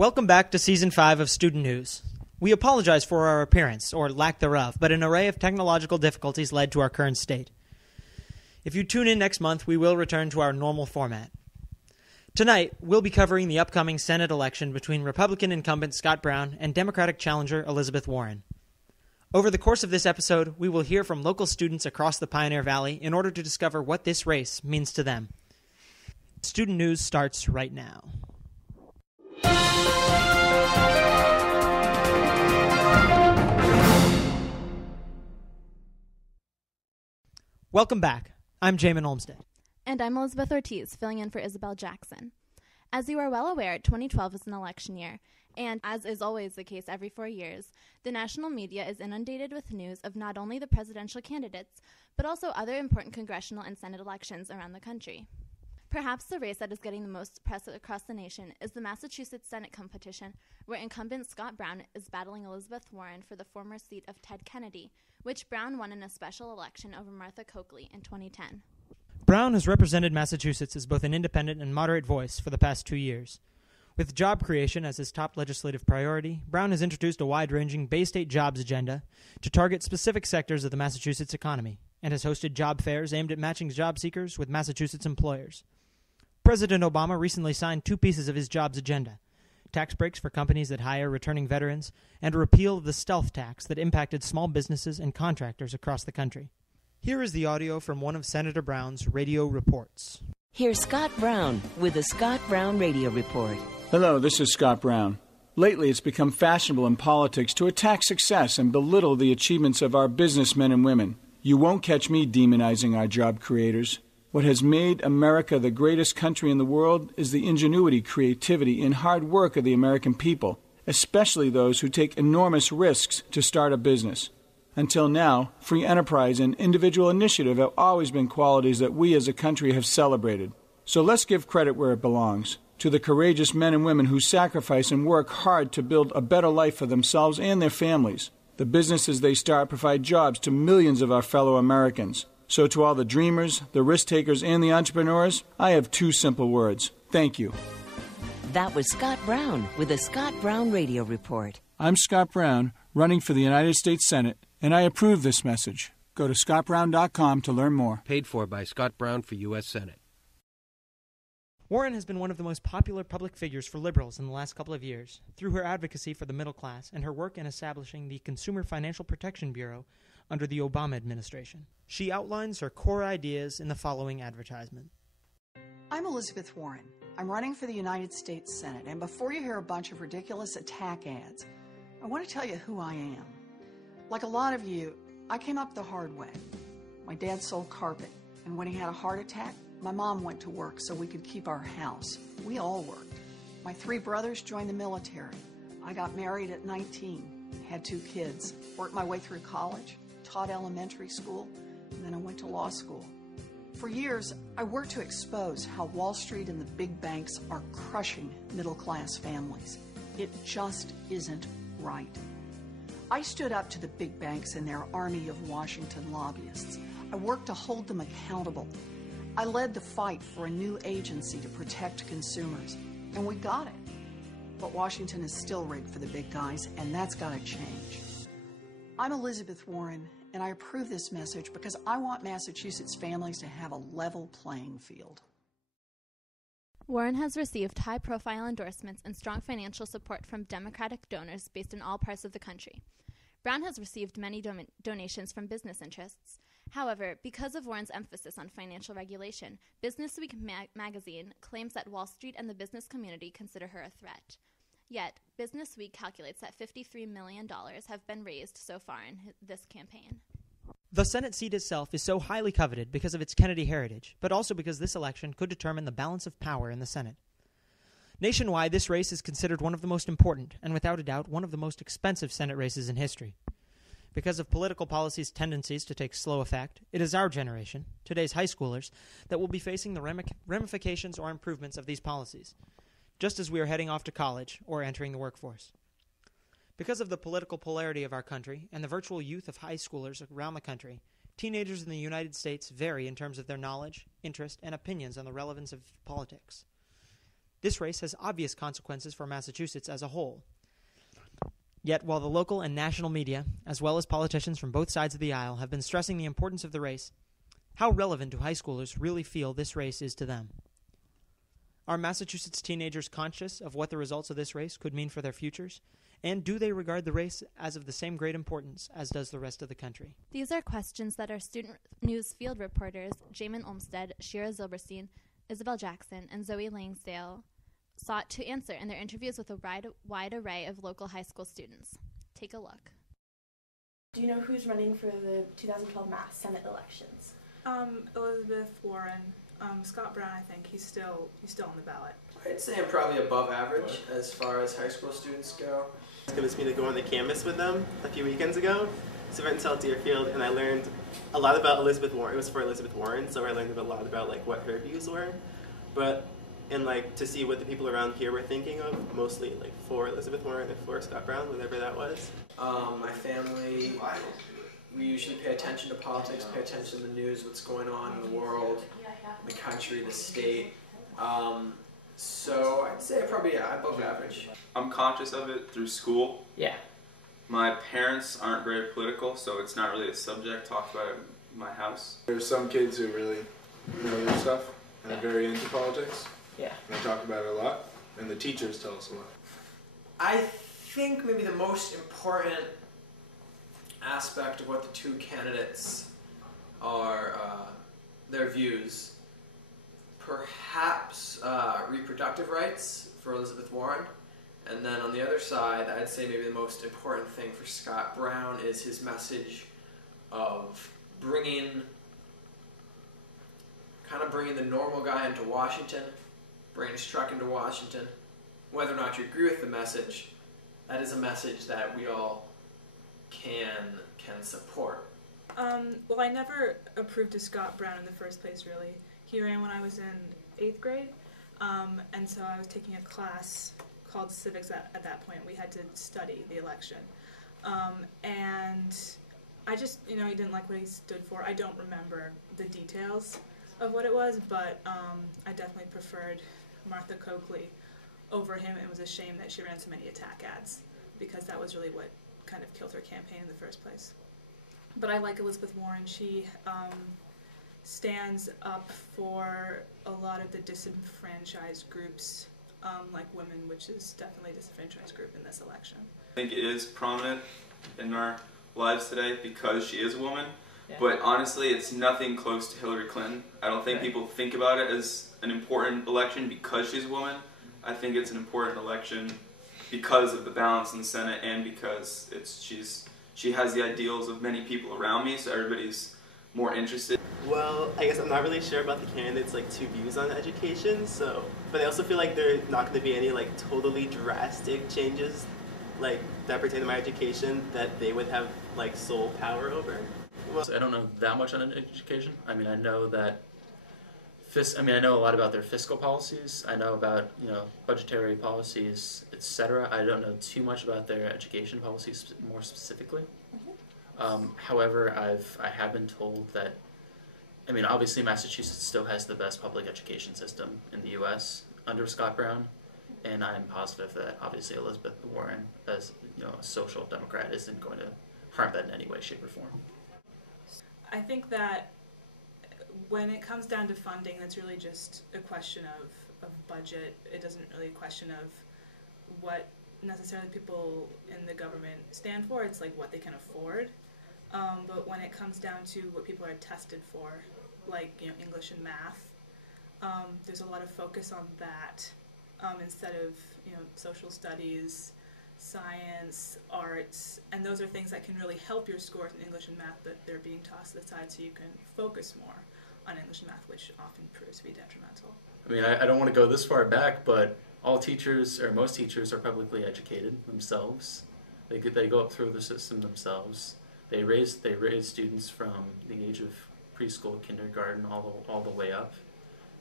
Welcome back to Season 5 of Student News. We apologize for our appearance, or lack thereof, but an array of technological difficulties led to our current state. If you tune in next month, we will return to our normal format. Tonight, we'll be covering the upcoming Senate election between Republican incumbent Scott Brown and Democratic challenger Elizabeth Warren. Over the course of this episode, we will hear from local students across the Pioneer Valley in order to discover what this race means to them. Student News starts right now. Welcome back. I'm Jamin Olmsted. And I'm Elizabeth Ortiz, filling in for Isabel Jackson. As you are well aware, 2012 is an election year, and as is always the case every 4 years, the national media is inundated with news of not only the presidential candidates, but also other important congressional and Senate elections around the country. Perhaps the race that is getting the most press across the nation is the Massachusetts Senate competition, where incumbent Scott Brown is battling Elizabeth Warren for the former seat of Ted Kennedy, which Brown won in a special election over Martha Coakley in 2010. Brown has represented Massachusetts as both an independent and moderate voice for the past 2 years. With job creation as his top legislative priority, Brown has introduced a wide-ranging Bay State jobs agenda to target specific sectors of the Massachusetts economy, and has hosted job fairs aimed at matching job seekers with Massachusetts employers. President Obama recently signed 2 pieces of his jobs agenda: tax breaks for companies that hire returning veterans, and a repeal of the stealth tax that impacted small businesses and contractors across the country. Here is the audio from one of Senator Brown's radio reports. Here's Scott Brown with the Scott Brown Radio Report. Hello, this is Scott Brown. Lately, it's become fashionable in politics to attack success and belittle the achievements of our businessmen and women. You won't catch me demonizing our job creators. What has made America the greatest country in the world is the ingenuity, creativity, and hard work of the American people, especially those who take enormous risks to start a business. Until now, free enterprise and individual initiative have always been qualities that we as a country have celebrated. So let's give credit where it belongs to the courageous men and women who sacrifice and work hard to build a better life for themselves and their families. The businesses they start provide jobs to millions of our fellow Americans. So to all the dreamers, the risk takers, and the entrepreneurs, I have 2 simple words. Thank you. That was Scott Brown with the Scott Brown Radio Report. I'm Scott Brown, running for the United States Senate, and I approve this message. Go to scottbrown.com to learn more. Paid for by Scott Brown for U.S. Senate. Warren has been one of the most popular public figures for liberals in the last couple of years through her advocacy for the middle class and her work in establishing the Consumer Financial Protection Bureau under the Obama administration. She outlines her core ideas in the following advertisement. I'm Elizabeth Warren. I'm running for the United States Senate, and before you hear a bunch of ridiculous attack ads, I want to tell you who I am. Like a lot of you, I came up the hard way. My dad sold carpet, and when he had a heart attack, my mom went to work so we could keep our house. We all worked. My 3 brothers joined the military. I got married at 19, had 2 kids, worked my way through college, taught elementary school, and then I went to law school. For years, I worked to expose how Wall Street and the big banks are crushing middle-class families. It just isn't right. I stood up to the big banks and their army of Washington lobbyists. I worked to hold them accountable. I led the fight for a new agency to protect consumers, and we got it. But Washington is still rigged for the big guys, and that's got to change. I'm Elizabeth Warren, and I approve this message because I want Massachusetts families to have a level playing field. Warren has received high-profile endorsements and strong financial support from Democratic donors based in all parts of the country. Brown has received many donations from business interests. However, because of Warren's emphasis on financial regulation, Businessweek magazine claims that Wall Street and the business community consider her a threat. Yet, Businessweek calculates that $53 million have been raised so far in this campaign. The Senate seat itself is so highly coveted because of its Kennedy heritage, but also because this election could determine the balance of power in the Senate. Nationwide, this race is considered one of the most important, and without a doubt, one of the most expensive Senate races in history. Because of political policy's tendencies to take slow effect, it is our generation, today's high schoolers, that will be facing the ramifications or improvements of these policies, just as we are heading off to college or entering the workforce. Because of the political polarity of our country and the virtual youth of high schoolers around the country, teenagers in the United States vary in terms of their knowledge, interest, and opinions on the relevance of politics. This race has obvious consequences for Massachusetts as a whole. Yet, while the local and national media, as well as politicians from both sides of the aisle, have been stressing the importance of the race, how relevant do high schoolers really feel this race is to them? Are Massachusetts teenagers conscious of what the results of this race could mean for their futures? And do they regard the race as of the same great importance as does the rest of the country? These are questions that our student news field reporters, Jamin Olmstead, Shira Zilberstein, Isabel Jackson, and Zoe Langsdale sought to answer in their interviews with a wide array of local high school students. Take a look. Do you know who's running for the 2012 Mass Senate elections? Elizabeth Warren. Scott Brown, I think he's still on the ballot. I'd say I'm probably above average as far as high school students go. It convinced me to go on the canvas with them a few weekends ago. So I went to Deerfield and I learned a lot about Elizabeth Warren. It was for Elizabeth Warren, so I learned a lot about like what her views were. And like to see what the people around here were thinking of, mostly like for Elizabeth Warren and for Scott Brown, whatever that was. My family, we usually pay attention to politics, pay attention to the news, what's going on in the world, the country, the state. So I'd say probably above average. I'm conscious of it through school. Yeah. My parents aren't very political, so it's not really a subject talked about in my house. There's some kids who really know their stuff and are very into politics. Yeah. And they talk about it a lot, and the teachers tell us a lot. I think maybe the most important aspect of what the two candidates are, their views, perhaps reproductive rights for Elizabeth Warren, and then on the other side, I'd say maybe the most important thing for Scott Brown is his message of bringing the normal guy into Washington, bringing his truck into Washington. Whether or not you agree with the message, that is a message that we all can support. Well, I never approved of Scott Brown in the first place, really. He ran when I was in 8th grade, and so I was taking a class called Civics at that point. We had to study the election. And I just, he didn't like what he stood for. I don't remember the details of what it was, but I definitely preferred Martha Coakley over him. It was a shame that she ran so many attack ads, because that was really what kind of killed her campaign in the first place. But I like Elizabeth Warren. She stands up for a lot of the disenfranchised groups, like women, which is definitely a disenfranchised group in this election. I think it is prominent in our lives today because she is a woman, but honestly it's nothing close to Hillary Clinton. I don't think people think about it as an important election because she's a woman. I think it's an important election because of the balance in the Senate and because she has the ideals of many people around me, so everybody's more interested. Well, I guess I'm not really sure about the candidates' two views on education, but I also feel like there are not going to be any totally drastic changes that pertain to my education that they would have sole power over. Well, I don't know that much on education. I mean, I know that I know a lot about their fiscal policies. I know about budgetary policies, etc. I don't know too much about their education policies more specifically. However, I have been told that, obviously Massachusetts still has the best public education system in the U.S. under Scott Brown, and I'm positive that obviously Elizabeth Warren, as a social democrat, isn't going to harm that in any way, shape, or form. I think that when it comes down to funding, that's really just a question of budget. It doesn't really a question of what necessarily people in the government stand for. It's what they can afford. But when it comes down to what people are tested for, English and math, there's a lot of focus on that instead of social studies, science, arts, and those are things that can really help your scores in English and math, but they're being tossed aside so you can focus more on English and math, which often proves to be detrimental. I don't want to go this far back, but all teachers, or most teachers, are publicly educated themselves. They go up through the system themselves. They raise students from the age of preschool, kindergarten, all the way up.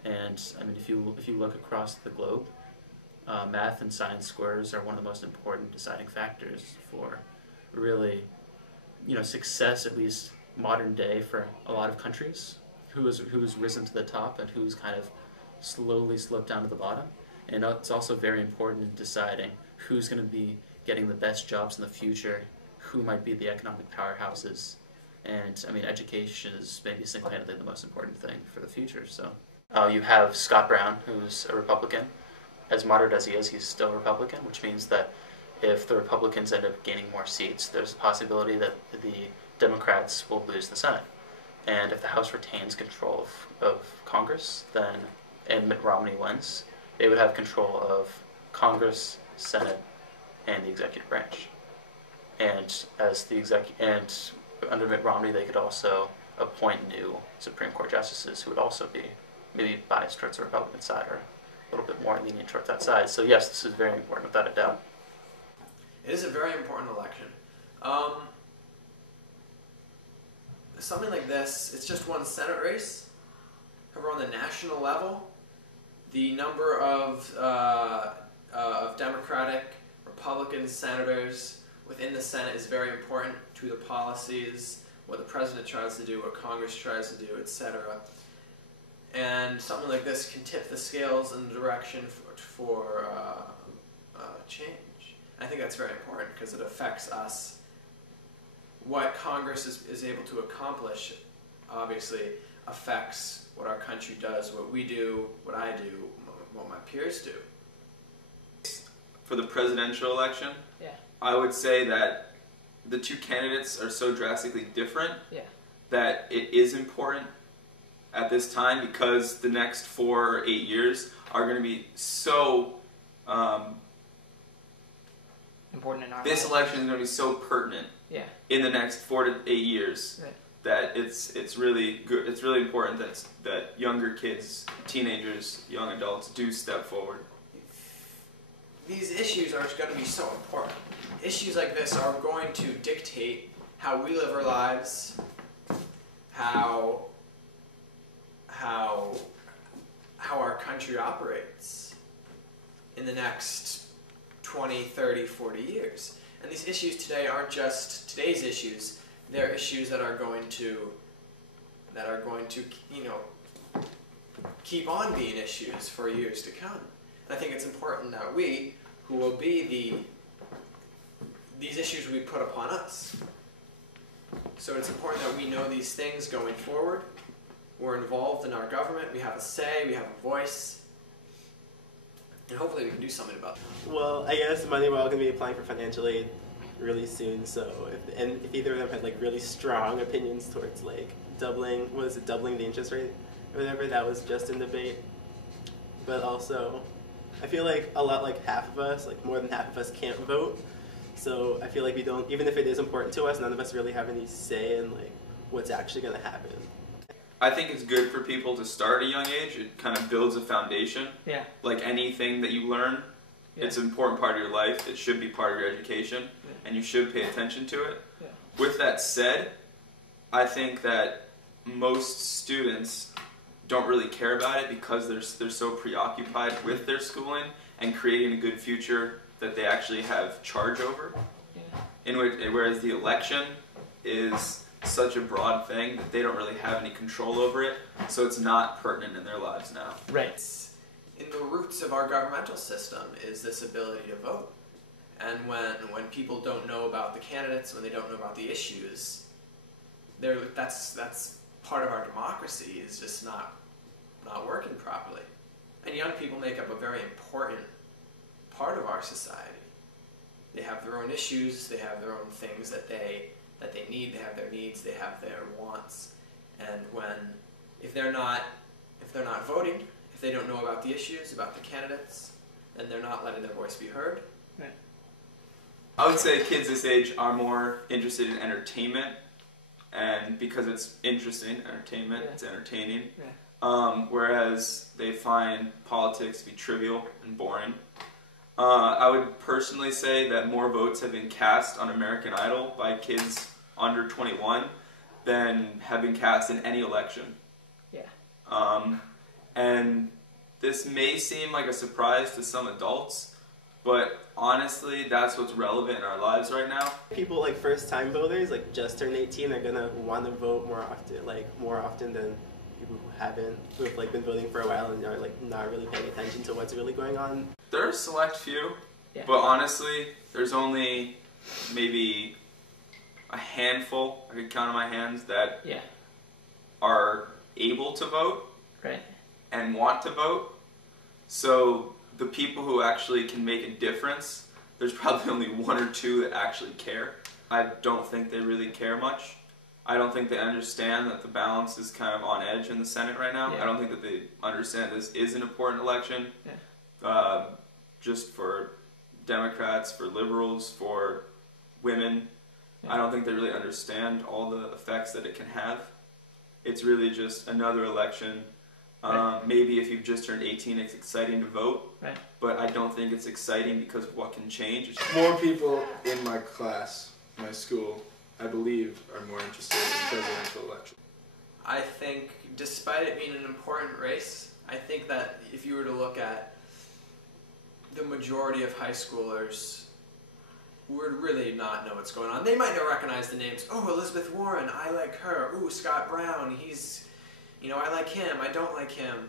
And if you look across the globe, math and science scores are one of the most important deciding factors for really, success, at least modern day, for a lot of countries. Who's risen to the top and who's kind of slowly slipped down to the bottom. And it's also very important in deciding who's going to be getting the best jobs in the future, who might be the economic powerhouses. And, I mean, education is maybe single-handedly the most important thing for the future. So you have Scott Brown, who's a Republican. As moderate as he is, he's still a Republican, which means that if the Republicans end up gaining more seats, there's a possibility that the Democrats will lose the Senate. And if the House retains control of Congress, then, and Mitt Romney wins, they would have control of Congress, Senate, and the executive branch. And as the and under Mitt Romney, they could also appoint new Supreme Court justices who would also be maybe biased towards the Republican side or a little bit more lenient towards that side. So yes, this is very important without a doubt. It is a very important election. Something like this, it's just one Senate race. However, on the national level, the number of Democratic, Republican senators within the Senate is very important to the policies, what the president tries to do, what Congress tries to do, etc. And something like this can tip the scales in the direction for change. I think that's very important because it affects us. What Congress is able to accomplish obviously affects what our country does, what we do, what I do, what my peers do. For the presidential election, I would say that the two candidates are so drastically different that it is important at this time because the next 4 or 8 years are going to be so important in our this lives. election is going to be so pertinent in the next 4 to 8 years that it's really good. It's really important that younger kids, teenagers, young adults do step forward. These issues are going to be so important. Issues like this are going to dictate how we live our lives, how our country operates in the next 20, 30, 40 years. And these issues today aren't just today's issues. They're issues that are going to keep on being issues for years to come. And I think it's important that we, who will be these issues will be put upon us. So it's important that we know these things going forward. We're involved in our government. We have a say. We have a voice. And hopefully we can do something about that. Well, I guess Monday we're all going to be applying for financial aid really soon. So if either of them had like really strong opinions towards like doubling the interest rate or whatever, that was just in debate. But also, I feel like half of us, like more than half of us, can't vote. So I feel like we don't, even if it is important to us, none of us really have any say in like what's actually going to happen. I think it's good for people to start at a young age. It kind of builds a foundation. Yeah. Like anything that you learn, it's an important part of your life. It should be part of your education, and you should pay attention to it. Yeah. With that said, I think that most students don't really care about it because they're so preoccupied with their schooling and creating a good future that they actually have charge over. Yeah. Whereas the election is such a broad thing that they don't really have any control over it, so it's not pertinent in their lives now. Right. In the roots of our governmental system is this ability to vote. And when people don't know about the candidates, when they don't know about the issues, that's part of our democracy is just not working properly. And young people make up a very important part of our society. They have their own issues, they have their own things that they need, they have their needs, they have their wants. And if they're not voting, if they don't know about the issues, about the candidates, then they're not letting their voice be heard. Right. I would say kids this age are more interested in entertainment, and because it's interesting, entertainment, it's entertaining. Yeah. Whereas they find politics to be trivial and boring. I would personally say that more votes have been cast on American Idol by kids under 21 than have been cast in any election. Yeah. And this may seem like a surprise to some adults, but honestly, that's what's relevant in our lives right now. People like first-time voters, like just turned 18, are gonna want to vote more often than people who have like been voting for a while and are like not really paying attention to what's really going on? There are a select few, Yeah. but honestly, there's only maybe a handful, I could count on my hands, that Yeah. are able to vote Right. and want to vote. So the people who actually can make a difference, there's probably only one or two that actually care. I don't think they really care much. I don't think they understand that the balance is kind of on edge in the Senate right now. Yeah. I don't think that they understand this is an important election. Yeah. Just for Democrats, for liberals, for women. Yeah. I don't think they really understand all the effects that it can have. It's really just another election. Right. Maybe if you've just turned 18, it's exciting to vote. Right. But I don't think it's exciting because of what can change. More people in my class, my school, I believe, are more interested in presidential election. I think, despite it being an important race, I think that if you were to look at the majority of high schoolers would really not know what's going on. They might not recognize the names. Oh, Elizabeth Warren, I like her. Ooh, Scott Brown, he's, I like him, I don't like him.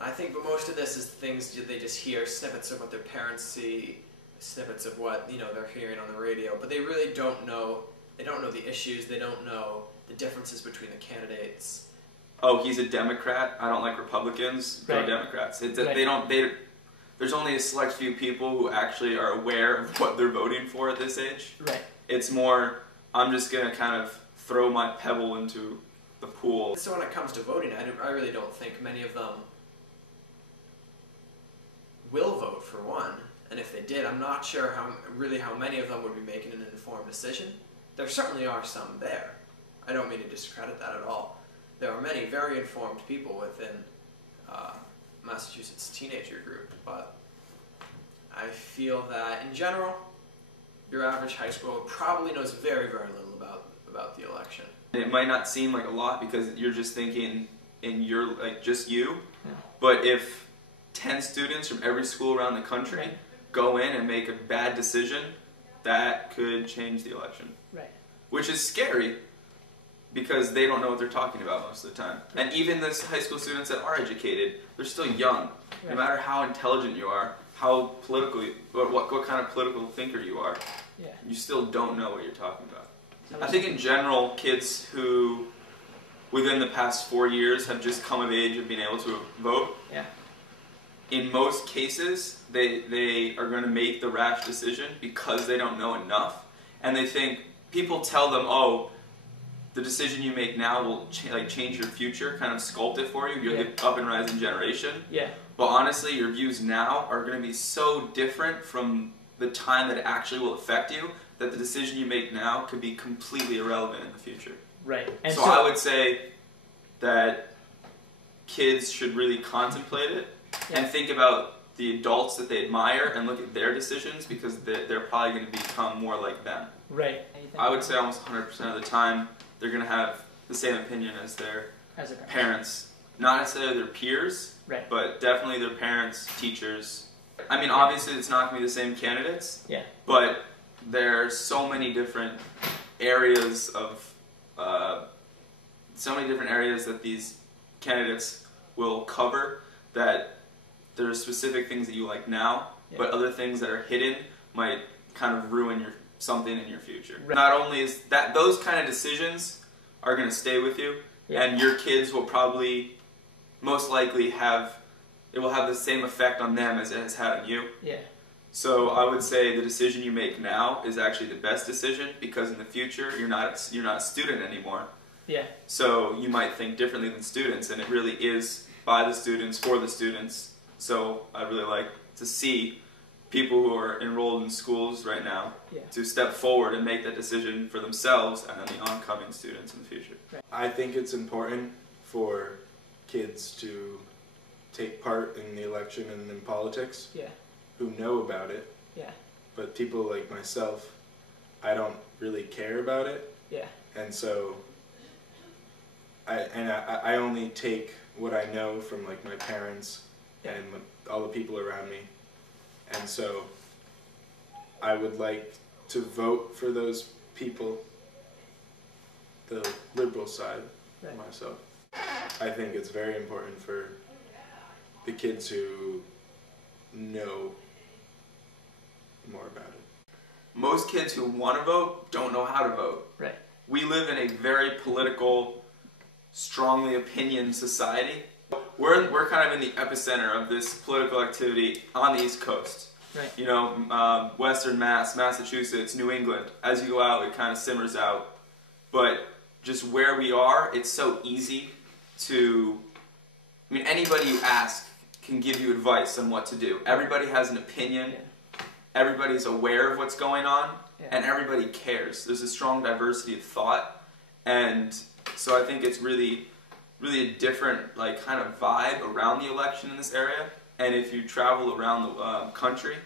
I think but most of this is things they just hear, snippets of what their parents see, snippets of what, they're hearing on the radio, but they really don't know, the issues, they don't know the differences between the candidates. Oh, he's a Democrat, I don't like Republicans, go Right. Democrats. Right. There's only a select few people who actually are aware of what they're voting for at this age. Right. It's more, I'm just going to kind of throw my pebble into the pool. So when it comes to voting, I really don't think many of them will vote for one. And if they did, I'm not sure how many of them would be making an informed decision. There certainly are some there. I don't mean to discredit that at all. There are many very informed people within Massachusetts teenager group, but I feel that in general, your average high schooler probably knows very, very little about the election. It might not seem like a lot because you're just thinking in your, just you, Yeah. but if 10 students from every school around the country go in and make a bad decision, that could change the election. Right. Which is scary because they don't know what they're talking about most of the time. And even the high school students that are educated, they're still young. No Right. matter how intelligent you are, how political, what kind of political thinker you are, Yeah. you still don't know what you're talking about. I think in general, kids who within the past 4 years have just come of age of being able to vote, Yeah. in most cases, they are going to make the rash decision because they don't know enough. And they think, people tell them, oh, the decision you make now will change your future, kind of sculpt it for you. You're the up and rising generation. Yeah. But honestly, your views now are going to be so different from the time that it actually will affect you that the decision you make now could be completely irrelevant in the future. Right. And so I would say that kids should really contemplate it and think about the adults that they admire and look at their decisions because they're probably going to become more like them. Right. I would say almost 100% of the time they're going to have the same opinion as their parents. Not necessarily their peers, Right. but definitely their parents, teachers. I mean, obviously it's not going to be the same candidates, Yeah. but there's so many different areas of, that these candidates will cover that there are specific things that you like now, but other things that are hidden might kind of ruin something in your future. Right. Not only is that those kind of decisions are going to stay with you, and your kids will probably, most likely it will have the same effect on them as it has had on you. Yeah. So I would say the decision you make now is actually the best decision because in the future you're not a student anymore. Yeah. So you might think differently than students, and it really is by the students, for the students. So I really like to see people who are enrolled in schools right now to step forward and make that decision for themselves and then the oncoming students in the future. I think it's important for kids to take part in the election and in politics who know about it. Yeah. But people like myself, I don't really care about it. Yeah. And so I only take what I know from like my parents and all the people around me. And so I would like to vote for those people, the liberal side, myself. I think it's very important for the kids who know more about it. Most kids who want to vote don't know how to vote. Right. We live in a very political, strongly opinion society. We're kind of in the epicenter of this political activity on the East Coast. Right. You know, Western Mass, Massachusetts, New England. As you go out, it kind of simmers out. But just where we are, it's so easy to... I mean, anybody you ask can give you advice on what to do. Everybody has an opinion. Everybody's aware of what's going on. And everybody cares. There's a strong diversity of thought. And so I think it's really a different kind of vibe around the election in this area. And if you travel around the country,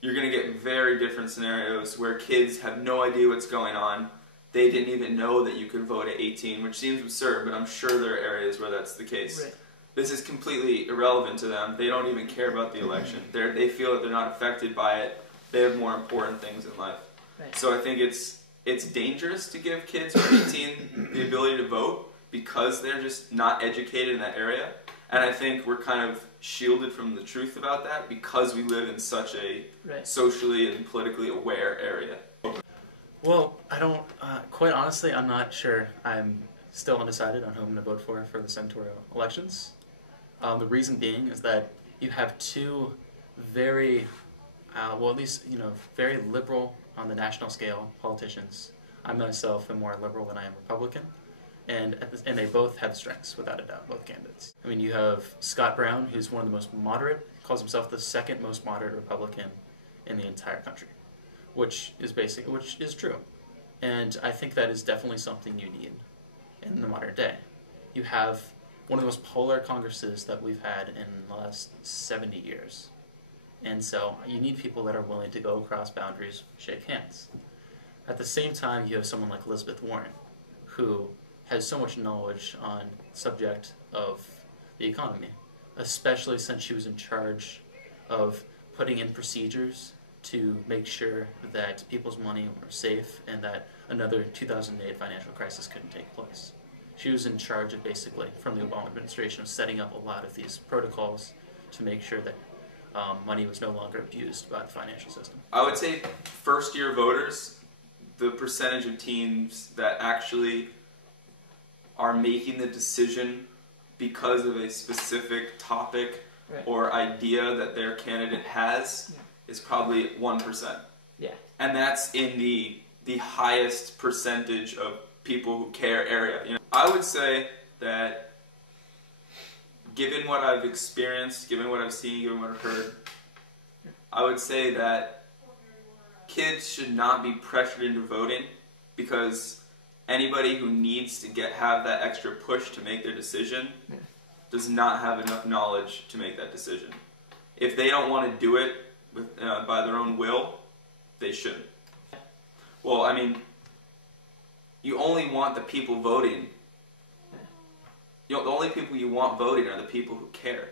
you're going to get very different scenarios where kids have no idea what's going on. They didn't even know that you could vote at 18, which seems absurd, but I'm sure there are areas where that's the case. Right. This is completely irrelevant to them. They don't even care about the election. They feel that they're not affected by it. They have more important things in life. Right. So I think it's dangerous to give kids who are 18 the ability to vote because they're just not educated in that area. And I think we're kind of shielded from the truth about that because we live in such a socially and politically aware area. Well, I don't, quite honestly, I'm not sure. I'm still undecided on who I'm going to vote for the senatorial elections. The reason being is that you have two very, well, at least, very liberal on the national scale politicians. I myself am more liberal than I am Republican. And they both have strengths, without a doubt, both candidates. I mean, you have Scott Brown, who's one of the most moderate, calls himself the second most moderate Republican in the entire country, which is true. And I think that is definitely something you need in the modern day. You have one of the most polar Congresses that we've had in the last 70 years. And so you need people that are willing to go across boundaries, shake hands. At the same time, you have someone like Elizabeth Warren, who has so much knowledge on the subject of the economy, especially since she was in charge of putting in procedures to make sure that people's money were safe and that another 2008 financial crisis couldn't take place. She was in charge of basically, from the Obama administration, of setting up a lot of these protocols to make sure that money was no longer abused by the financial system. I would say first-year voters, the percentage of teens that actually are making the decision because of a specific topic or idea that their candidate has is probably 1%. Yeah. And that's in the highest percentage of people who care area. I would say that given what I've experienced, given what I've seen, given what I've heard, I would say that kids should not be pressured into voting because anybody who needs to have that extra push to make their decision does not have enough knowledge to make that decision. If they don't want to do it by their own will, they shouldn't. Well, I mean, you only want the people voting. The only people you want voting are the people who care.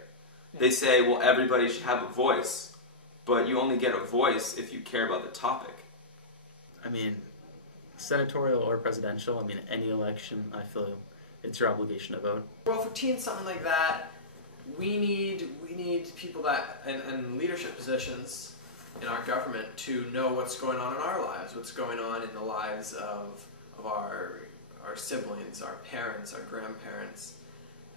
They say, well, everybody should have a voice, but you only get a voice if you care about the topic. I mean, senatorial or presidential, I mean, any election, I feel it's your obligation to vote. Well, for teens, something like that, we need people that in leadership positions in our government to know what's going on in our lives, what's going on in the lives of our siblings, our parents, our grandparents.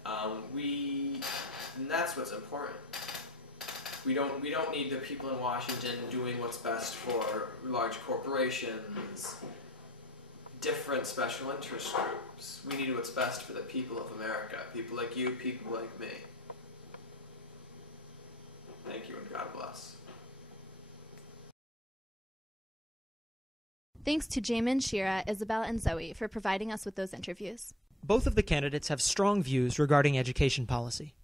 And that's what's important. We don't need the people in Washington doing what's best for large corporations, different special interest groups. We need what's best for the people of America, people like you, people like me. Thank you and God bless. Thanks to Jamin, Shira, Isabel, and Zoe for providing us with those interviews. Both of the candidates have strong views regarding education policy.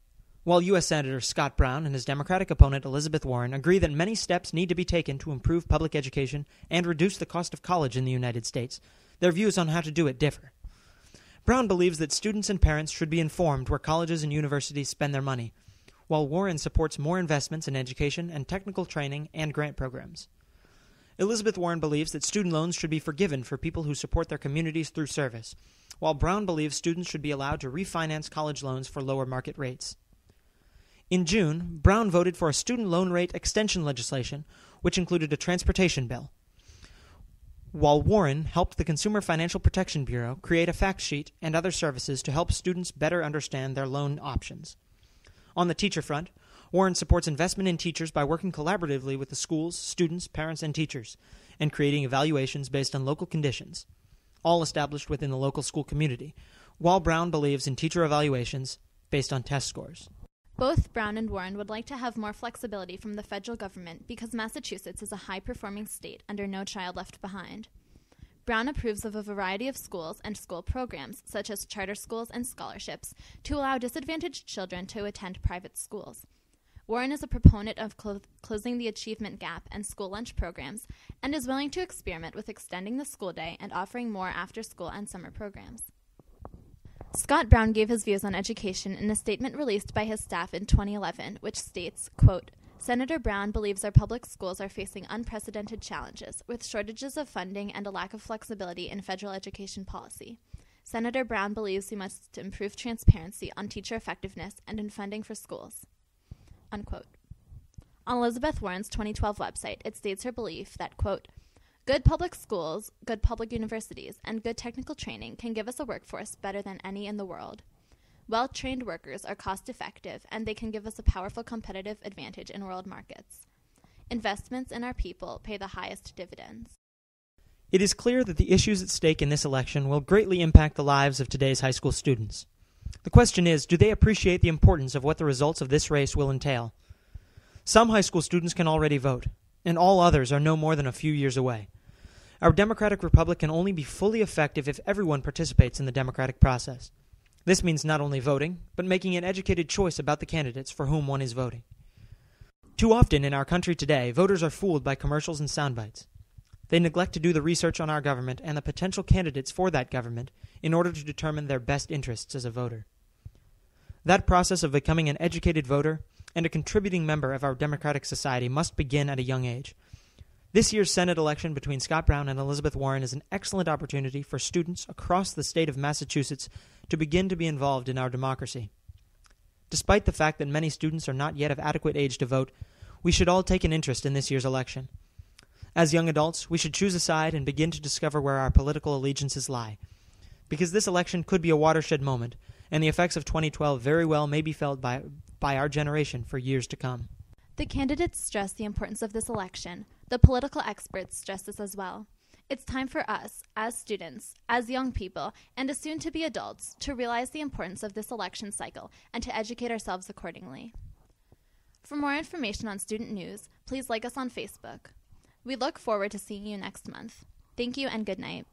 While U.S. Senator Scott Brown and his Democratic opponent Elizabeth Warren agree that many steps need to be taken to improve public education and reduce the cost of college in the United States, their views on how to do it differ. Brown believes that students and parents should be informed where colleges and universities spend their money, while Warren supports more investments in education and technical training and grant programs. Elizabeth Warren believes that student loans should be forgiven for people who support their communities through service, while Brown believes students should be allowed to refinance college loans for lower market rates. In June, Brown voted for a student loan rate extension legislation, which included a transportation bill, while Warren helped the Consumer Financial Protection Bureau create a fact sheet and other services to help students better understand their loan options. On the teacher front, Warren supports investment in teachers by working collaboratively with the schools, students, parents, and teachers, and creating evaluations based on local conditions, all established within the local school community, while Brown believes in teacher evaluations based on test scores. Both Brown and Warren would like to have more flexibility from the federal government because Massachusetts is a high-performing state under No Child Left Behind. Brown approves of a variety of schools and school programs, such as charter schools and scholarships, to allow disadvantaged children to attend private schools. Warren is a proponent of closing the achievement gap and school lunch programs, and is willing to experiment with extending the school day and offering more after-school and summer programs. Scott Brown gave his views on education in a statement released by his staff in 2011, which states, quote, Senator Brown believes our public schools are facing unprecedented challenges, with shortages of funding and a lack of flexibility in federal education policy. Senator Brown believes we must improve transparency on teacher effectiveness and in funding for schools. Unquote. On Elizabeth Warren's 2012 website, it states her belief that, quote, good public schools, good public universities, and good technical training can give us a workforce better than any in the world. Well-trained workers are cost-effective, and they can give us a powerful competitive advantage in world markets. Investments in our people pay the highest dividends. It is clear that the issues at stake in this election will greatly impact the lives of today's high school students. The question is, do they appreciate the importance of what the results of this race will entail? Some high school students can already vote, and all others are no more than a few years away. Our democratic republic can only be fully effective if everyone participates in the democratic process. This means not only voting, but making an educated choice about the candidates for whom one is voting. Too often in our country today, voters are fooled by commercials and sound bites. They neglect to do the research on our government and the potential candidates for that government in order to determine their best interests as a voter. That process of becoming an educated voter and a contributing member of our democratic society must begin at a young age. This year's Senate election between Scott Brown and Elizabeth Warren is an excellent opportunity for students across the state of Massachusetts to begin to be involved in our democracy. Despite the fact that many students are not yet of adequate age to vote, we should all take an interest in this year's election. As young adults, we should choose a side and begin to discover where our political allegiances lie, because this election could be a watershed moment, and the effects of 2012 very well may be felt by our generation for years to come. The candidates stress the importance of this election. The political experts stress this as well. It's time for us, as students, as young people, and as soon-to-be adults, to realize the importance of this election cycle and to educate ourselves accordingly. For more information on student news, please like us on Facebook. We look forward to seeing you next month. Thank you and good night.